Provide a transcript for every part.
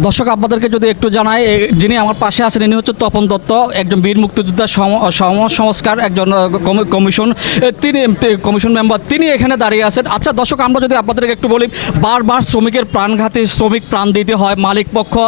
দর্শক, আপনাদেরকে যদি একটু জানাই যিনি আমার পাশে আছেন, ইনি হচ্ছে তপন দত্ত, একজন বীর মুক্তিযোদ্ধা, সম- সংস্কার একজন কমিশন তিনি কমিশন মেম্বার, তিনি এখানে দাঁড়িয়ে আছেন। আচ্ছা দর্শক, আমরা যদি আপনাদেরকে একটু বলি, বারবার শ্রমিকের প্রাণঘাতী শ্রমিক প্রাণ দিতে হয়, মালিক পক্ষ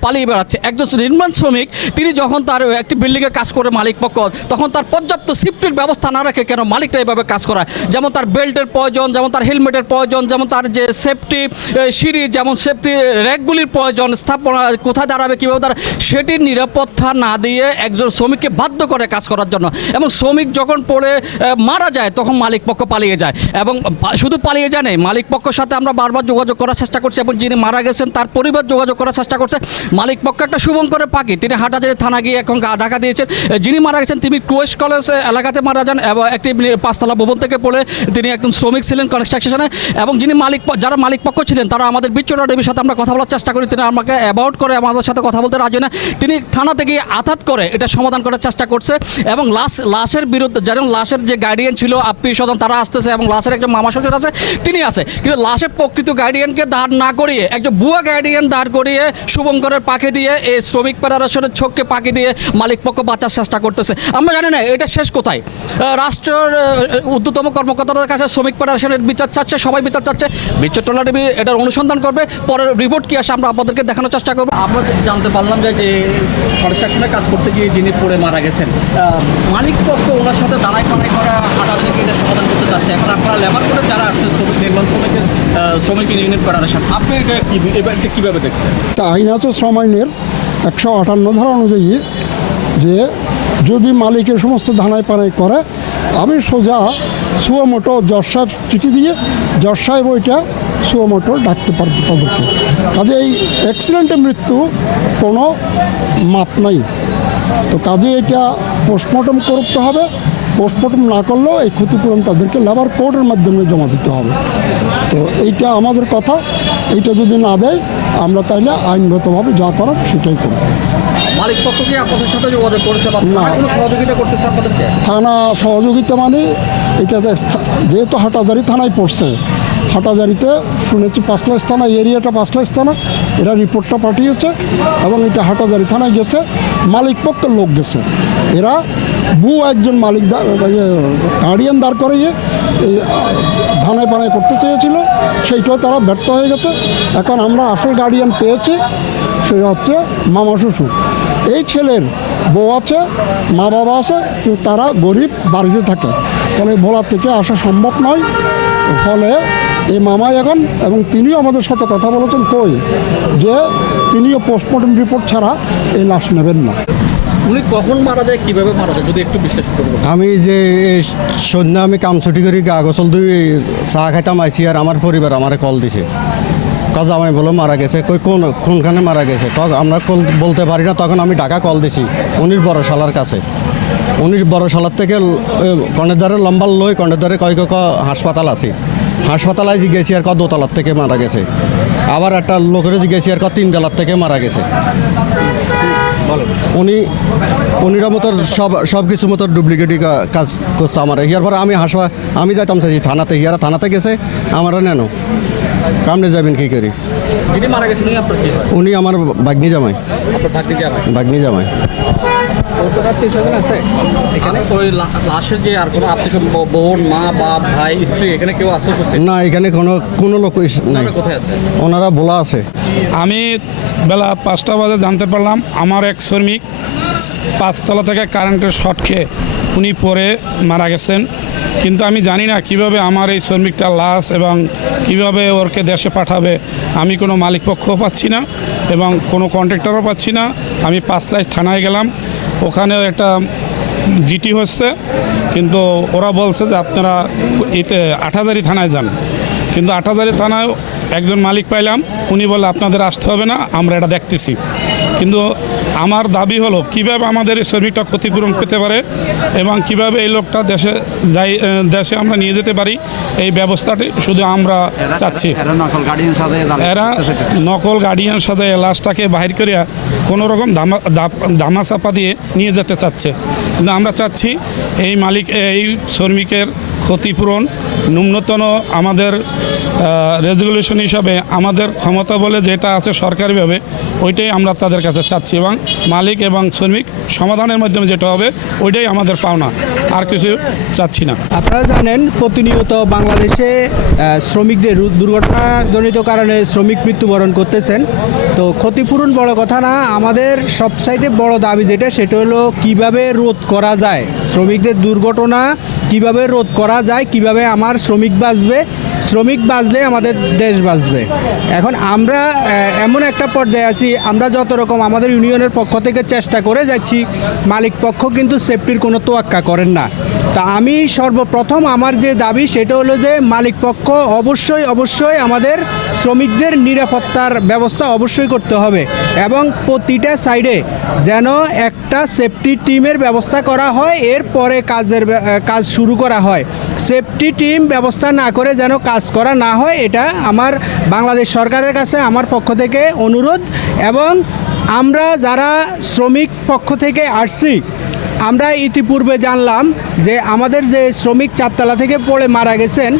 পালিয়ে বেড়াচ্ছে। একজন নির্মাণ শ্রমিক, তিনি যখন তার একটি বিল্ডিংয়ে কাজ করে মালিক পক্ষ, তখন তার পর্যাপ্ত সেফটির ব্যবস্থা না রাখে কেন মালিকটা এইভাবে কাজ করায়? যেমন তার বেল্টের প্রয়োজন, যেমন তার হেলমেটের প্রয়োজন, যেমন তার যে সেফটি সিঁড়ি, যেমন সেফটি র্যাকগুলির প্রয়োজন স্থাপনা কোথায় দাঁড়াবে, কীভাবে দাঁড়াবে, সেটির নিরাপত্তা না দিয়ে একজন শ্রমিককে বাধ্য করে কাজ করার জন্য। এবং শ্রমিক যখন পড়ে মারা যায়, তখন মালিক পক্ষ পালিয়ে যায়। এবং শুধু পালিয়ে যায় নাই, মালিক পক্ষের সাথে আমরা বারবার যোগাযোগ করার চেষ্টা করছি এবং যিনি মারা গেছেন, তার পরিবার যোগাযোগ করার চেষ্টা করছে। মালিক পক্ষ একটা শুভঙ্করের পাখি, তিনি হাটাজারি থানা গিয়ে এখন ঢাকা দিয়েছেন। যিনি মারা গেছেন, তিনি ক্রুয়েস কলেজ এলাকাতে মারা যান, এবং একটি পাঁচতলা ভবন থেকে পড়ে তিনি একজন শ্রমিক ছিলেন কনস্ট্রাকশনে এবং যিনি মালিক যারা মালিক পক্ষ ছিলেন, তারা আমাদের দেবীর সাথে আমরা কথা বলার চেষ্টা করি, তিনি আমাকে অ্যাবাউট করে আমাদের সাথে কথা বলতে রাজি না। তিনি থানাতে গিয়ে আঘাত করে এটা সমাধান করার চেষ্টা করছে এবং লাশ, লাশের বিরুদ্ধে যেমন লাশের যে গার্ডিয়ান ছিল, আত্মীয় স্বজন তারা আসতেছে এবং লাশের একজন মামা শ্বশুর আছে, তিনি আছে। কিন্তু লাশের প্রকৃত গার্ডিয়ানকে দাঁড় না করিয়ে, একজন ভুয়া গার্ডিয়ান দাঁড় করিয়ে শুভঙ্করের পাখি দিয়ে, এই শ্রমিক ফেডারেশনের চোখকে পাখি দিয়ে মালিক পক্ষ বাঁচার চেষ্টা করতেছে। আমরা জানি না এটা শেষ কোথায়। রাষ্ট্রের ঊর্ধ্বতম কর্মকর্তাদের কাছে শ্রমিক ফেডারেশনের বিচার চাচ্ছে, সবাই বিচার চাচ্ছে। বিচার টলা এটার অনুসন্ধান করবে, পরের রিপোর্ট কি আসে আমরা আপনাদেরকে দেখানোর চেষ্টা করব। আমরা জানতে পারলাম যে যে কনস্ট্রাকশনের কাজ করতে গিয়ে যিনি পড়ে মারা গেছেন মালিক পক্ষ ওনার সাথে দাঁড়াই পাড়াই করা হাঁটা থেকে এটা সমাধান করতে চাচ্ছে। এখন আপনারা লেবার করে যারা আসছে শ্রমিক, নির্মাণ শ্রমিকের শ্রমিক ইউনিয়ন ফেডারেশন আপনি এটা কি কীভাবে দেখছেন? একটা আইন আছে শ্রম আইনের একশো আটান্ন ধারা অনুযায়ী যে, যদি মালিকের সমস্ত ধানায় পানাই করে, আমি সোজা সুয়ামোটো জজ সাহেব চিঠি দিয়ে জজ সাহেব ওইটা সুয়ামোটো ডাকতে পারবে তাদেরকে। কাজে এই অ্যাক্সিডেন্টে মৃত্যু কোনো মাপ নাই। তো কাজে এটা পোস্টমর্টম করতে হবে। পোস্টমর্টম না করলেও এই ক্ষতিপূরণ তাদেরকে লেবার কোর্টের মাধ্যমে জমা দিতে হবে। তো এইটা আমাদের কথা। এইটা যদি না দেয়, আমরা তাইলে আইনগতভাবে যা করার সেটাই করব। মালিক পক্ষ কি আপনাদের সাথে যোগাযোগ করেছে বা। থানা কোনো সহযোগিতা করতেছে আপনাদেরকে? থানা সহযোগিতা মানে এটাতে থা- যেহেতু হাটাজারি থানায় পড়ছে হাটাজারিতে শুনেছি পাঁচলাইশ থানা এরিয়াটা পাঁচলাইশ থানা এরা রিপোর্টটা পাঠিয়েছে এবং এটা হাটাজারি থানায় গেছে মালিক পক্ষের লোক গেছে। এরা বু একজন মালিক গার্ডিয়ান দাঁড় করিয়ে এই আহ, ধানায় পানায় করতে চেয়েছিল সেইটাও তারা ব্যর্থ হয়ে গেছে। এখন আমরা আসল গার্ডিয়ান পেয়েছি সেটা হচ্ছে মামা শ্বশুর। এই ছেলের বউ আছে মা বাবা আছে কিন্তু তারা গরিব বাড়িতে থাকে। ফলে ভোলা থেকে আসা সম্ভব নয়। ফলে এই মামাই এখন এবং তিনিও আমাদের সাথে কথা বলেছেন কই যে তিনিও পোস্টমর্টম রিপোর্ট ছাড়া এই লাশ নেবেন না। উনি কখন মারা যায় কীভাবে মারা যায় যদি একটু বিশ্লেষণ করব আমি যে এই সন্ধ্যা আমি কাম ছুটি করি গা গোসল দুই চা খাইতাম আইসি আর আমার পরিবার আমারে কল দিছে। কাজ আমি বলো মারা গেছে, কই কোন, কোনখানে মারা গেছে? কজ আমরা কল বলতে পারি না, তখন আমি ঢাকা কল দিছি উনিশ বড় শালার কাছে। উনিশ বড় শালার থেকে কর্ণেদ্বারের লম্বা লই কর্ণেদ্বারে কয় ক হাসপাতাল আছে। হাসপাতালে গেছি আর ক দোতলার থেকে মারা গেছে। আবার একটা লোকের গেছি আর ক তিন তলার থেকে মারা গেছে। উনি উনিরা মতো সব সব কিছু মতো ডুপ্লিকেটই কাজ করছে আমার। ইয়ার পরে আমি হাসপা আমি যাইতাম চাইছি থানাতে ইয়ারা থানাতে গেছে আমারা নেন। কামনে যাবেন কি করি? যিনি মারা গেছেন উনি আপনার কি উনি আমার ভাগ্নি জামাই। আপনার ভাগ্নি জামাই। এখানে? ওই লাশের যে আর কোনো আত্মীয় বোন মা বাপ ভাই স্ত্রী এখানে কেউ আছে না এখানে কোনো কোনো লোক নাই। কোথায় আছে? ওনারা বলা আছে। আমি বেলা পাঁচটা বাজে জানতে পারলাম আমার এক শ্রমিক পাঁচতলা থেকে কারেন্টের শর্ট খেয়ে উনি পরে মারা গেছেন। কিন্তু আমি জানি না কীভাবে আমার এই শ্রমিকটা লাশ এবং কীভাবে ওরকে দেশে পাঠাবে। আমি কোনো মালিক পক্ষও পাচ্ছি না এবং কোনো কন্ট্রাক্টরও পাচ্ছি না। আমি পাঁচলাই থানায় গেলাম। ওখানেও একটা জিটি হচ্ছে, কিন্তু ওরা বলছে যে আপনারা এতে আঠাজারি থানায় যান। কিন্তু আঠাদারি থানায় একজন মালিক পাইলাম, উনি বলে আপনাদের আসতে হবে না, আমরা এটা দেখতেছি। কিন্তু আমার দাবি হলো কীভাবে আমাদের এই শ্রমিকটা ক্ষতিপূরণ পেতে পারে এবং কীভাবে এই লোকটা দেশে যাই দেশে আমরা নিয়ে যেতে পারি, এই ব্যবস্থাটি শুধু আমরা চাচ্ছি। এরা নকল গার্ডিয়ান সাথে লাশটাকে বাহির করিয়া কোনো রকম ধামা ধামাচাপা দিয়ে নিয়ে যেতে চাচ্ছে। কিন্তু আমরা চাচ্ছি এই মালিক, এই শ্রমিকের ক্ষতিপূরণ, ন্যূনতম আমাদের রেজুলেশন হিসাবে আমাদের ক্ষমতা বলে যেটা আছে সরকারিভাবে, ওইটাই আমরা তাদের কাছে চাচ্ছি এবং মালিক এবং শ্রমিক সমাধানের মাধ্যমে যেটা হবে, ওইটাই আমাদের পাওনা, আর কিছু চাচ্ছি না। আপনারা জানেন, প্রতিনিয়ত বাংলাদেশে শ্রমিকদের দুর্ঘটনাজনিত কারণে শ্রমিক মৃত্যুবরণ করতেছেন। তো ক্ষতিপূরণ বড় কথা না, আমাদের সবচাইতে বড় দাবি যেটা, সেটা হলো কীভাবে রোধ করা যায়। শ্রমিকদের দুর্ঘটনা কীভাবে রোধ করা যায়, কীভাবে আমার শ্রমিক বাঁচবে, শ্রমিক বাঁচলে আমাদের দেশ বাঁচবে। এখন আমরা এমন একটা পর্যায়ে আছি, আমরা যত রকম আমাদের ইউনিয়নের পক্ষ থেকে চেষ্টা করে যাচ্ছি, মালিক পক্ষ কিন্তু সেফটির কোনো তোয়াক্কা করেন না। তা আমি সর্বপ্রথম আমার যে দাবি সেটা হলো যে মালিক পক্ষ অবশ্যই অবশ্যই আমাদের শ্রমিকদের নিরাপত্তার ব্যবস্থা অবশ্যই করতে হবে এবং প্রতিটা সাইডে যেন একটা সেফটি টিমের ব্যবস্থা করা হয়, এরপরে কাজের কাজ শুরু করা হয়। সেফটি টিম ব্যবস্থা না করে যেন কাজ করা না হয়, এটা আমার বাংলাদেশ সরকারের কাছে আমার পক্ষ থেকে অনুরোধ এবং আমরা যারা শ্রমিক পক্ষ থেকে আসছি আমরা ইতিপূর্বে জানলাম যে আমাদের যে শ্রমিক চারতলা থেকে পড়ে মারা গেছেন,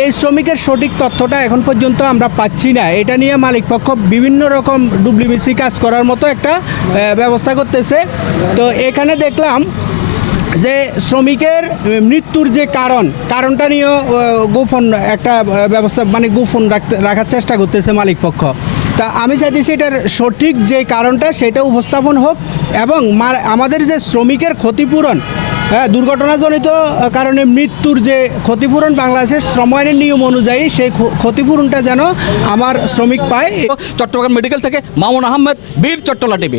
এই শ্রমিকের সঠিক তথ্যটা এখন পর্যন্ত আমরা পাচ্ছি না। এটা নিয়ে মালিক পক্ষ বিভিন্ন রকম ডুপ্লিমেসি কাজ করার মতো একটা ব্যবস্থা করতেছে। তো এখানে দেখলাম যে শ্রমিকের মৃত্যুর যে কারণ, কারণটা নিয়েও গোপন একটা ব্যবস্থা মানে গোপন রাখতে, রাখার চেষ্টা করতেছে মালিক পক্ষ তা আমি চাইতেছি এটার সঠিক যে কারণটা, সেটা উপস্থাপন হোক এবং আমাদের যে শ্রমিকের ক্ষতিপূরণ হ্যাঁ দুর্ঘটনাজনিত কারণে মৃত্যুর যে ক্ষতিপূরণ বাংলাদেশের শ্রম আইনের নিয়ম অনুযায়ী সেই ক্ষতিপূরণটা যেন আমার শ্রমিক পায়। চট্টগ্রাম মেডিকেল থেকে মামুন আহমেদ, বীর চট্টলা টিভি।